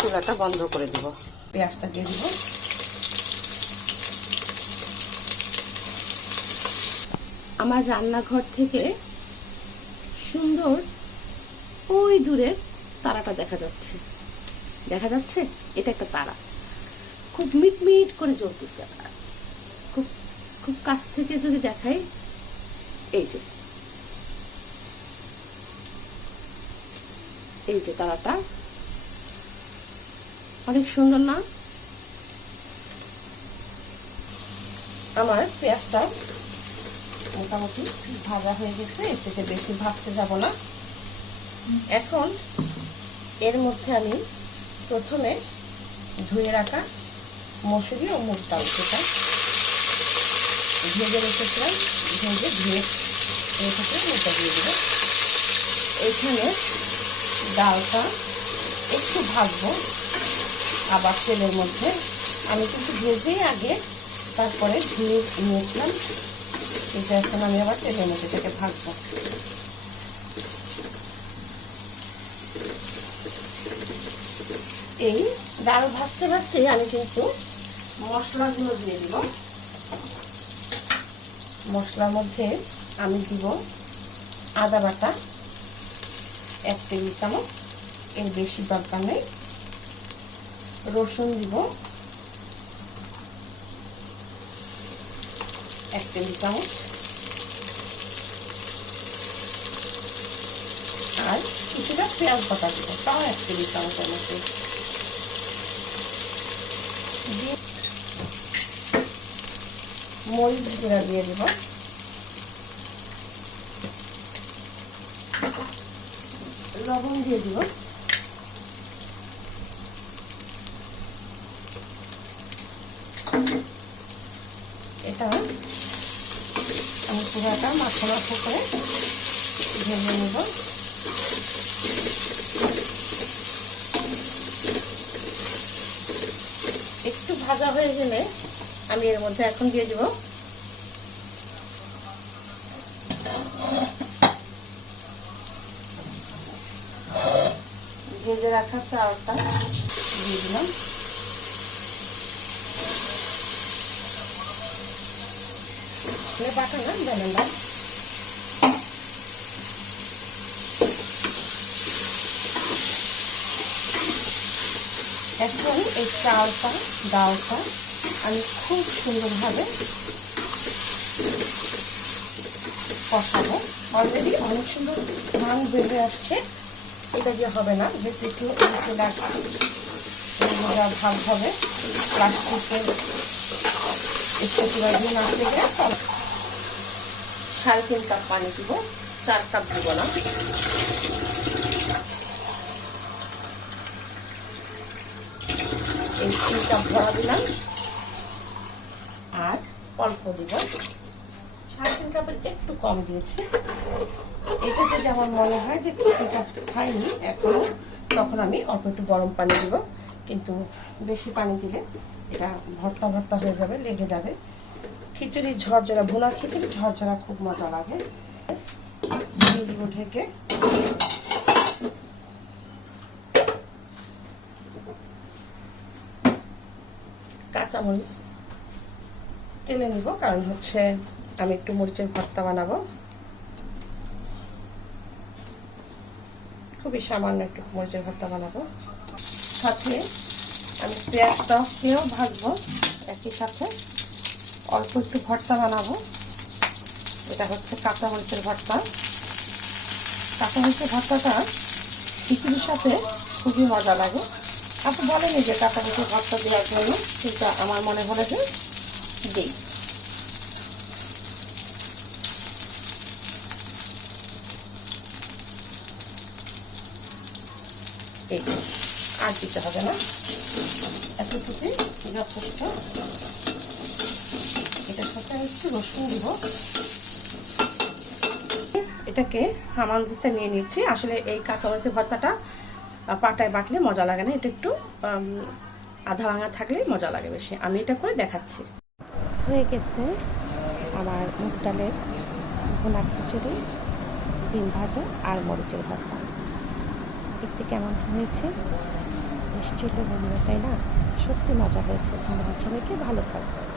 চুলাটা বন্ধ করে দিব। পেঁয়াজটা দিয়ে দিব। আমার রান্নাঘর থেকে সুন্দর ওই দূরের তারাটা দেখা যাচ্ছে। দেখা যাচ্ছে? এটা একটা তারা, খুব মিটমিট করে জ্বলতেছে। খুব খুব কাছ থেকে যদি দেখাই, এই যে তারাটা অনেক সুন্দর না? আমার পেঁয়াজটা মোটামুটি ভাজা হয়ে গেছে, এর থেকে বেশি ভাজতে যাব না। এখন এর মধ্যে আমি প্রথমে ধুয়ে রাখা মসুরি ও মুগ ডাল, সেটা ভেজে রেখেছিলাম, ধুয়ে রেখেছে মুগটা দিয়ে দেবো। এইখানে ডালটা একটু ভাজবো আবার তেলের মধ্যে। আমি কিন্তু ভেজেই আগে তারপরে ধুয়ে নিয়েছিলাম, কিন্তু এখন আমি আবার তেলের মধ্যে থেকে ভাজবো। এই ডাল ভাজতে ভাজতে আমি কিন্তু মশলাগুলো দিয়ে দিব। মশলার মধ্যে আমি দিব আদা বাটা 1 টেবিল চামচ, এর বেশি দরকার নেই। রসুন দিব 1 টেবিল চামচ, আর কিছুটা পেঁয়াজ বাটা দিব, তাও 1 টেবিল চামচের মতো। মরিচ গুঁড়া দিয়ে দিব, লবণ দিয়ে দিব, এটা আমি পুরাটা মাখো মাখো করে ভেজে নেব। একটু ভাজা হয়ে গেলে আমি এর মধ্যে এখন দিয়ে দিব ভেজে রাখা চালটা, দিয়ে দিলাম। বাটা না বেলেন্ডা। এখন এই চালটা ডালটা আমি খুব সুন্দরভাবে কষাবো। অলরেডি অনেক সুন্দর ধান বেড়ে আসছে, এটা দিয়ে হবে না, যেহেতু একটু ভাব হবে প্লাস্টিকের স্পেসিফাই দিয়ে নাড়তে গেলে। 3.5 কাপ পানি দিব, 4 কাপ দিব না। এই 3 কাপ ভরা দিলাম, আর অল্প দিব, 3.5 কাপের একটু কম দিয়েছি। এটা যদি আমার মনে হয় যে কিছুটা খাইনি এখনো, তখন আমি অল্প একটু গরম পানি দিব, কিন্তু বেশি পানি দিলে এটা ভর্তা ভর্তা হয়ে যাবে, লেগে যাবে। খিচুড়ি ঝরঝরা, ভুনা খিচুড়ি ঝরঝরা খুব মজা লাগে। দিয়ে দিব ঢেকে। কাঁচামরিচ টেলে নিব, কারণ হচ্ছে আমি একটু মরিচের ভর্তা বানাবো। খুবই সামান্য একটু মরিচের ভর্তা বানাবো। সাথে আমি পেঁয়াজটাকেও ভাজবো একই সাথে, অল্প একটু ভর্তা বানাবো। এটা হচ্ছে কাঁচামরিচের ভর্তা। কাঁচামরিচের ভর্তাটা খিচুড়ির সাথে খুবই মজা লাগে। আপনি বলেনি যে কাঁচামরিচের ভর্তা দেওয়ার জন্য, কিন্তু আমার মনে হলে যে দিই। এই আর দিতে হবে না, এতটুকু যথেষ্ট। এটার সাথে একটু রসুন দিব। এটাকে হামানদিস্তা নিয়ে নিচ্ছি। আসলে এই কাঁচামরিচের ভর্তাটা পাটায় বাটলে মজা লাগে না, এটা একটু আধা ভাঙা থাকলে মজা লাগে বেশি। আমি এটা করে দেখাচ্ছি। হয়ে গেছে আমার মুগ ডালের ভুনা খিচুড়ি, ডিম ভাজা আর মরিচের ভর্তা। দেখতে কেমন হয়েছে নিশ্চয়ই ছিল বন্ধুরা, তাই না? সত্যি মজা হয়েছে। ধন্যবাদ সবাইকে, ভালো থাকবে।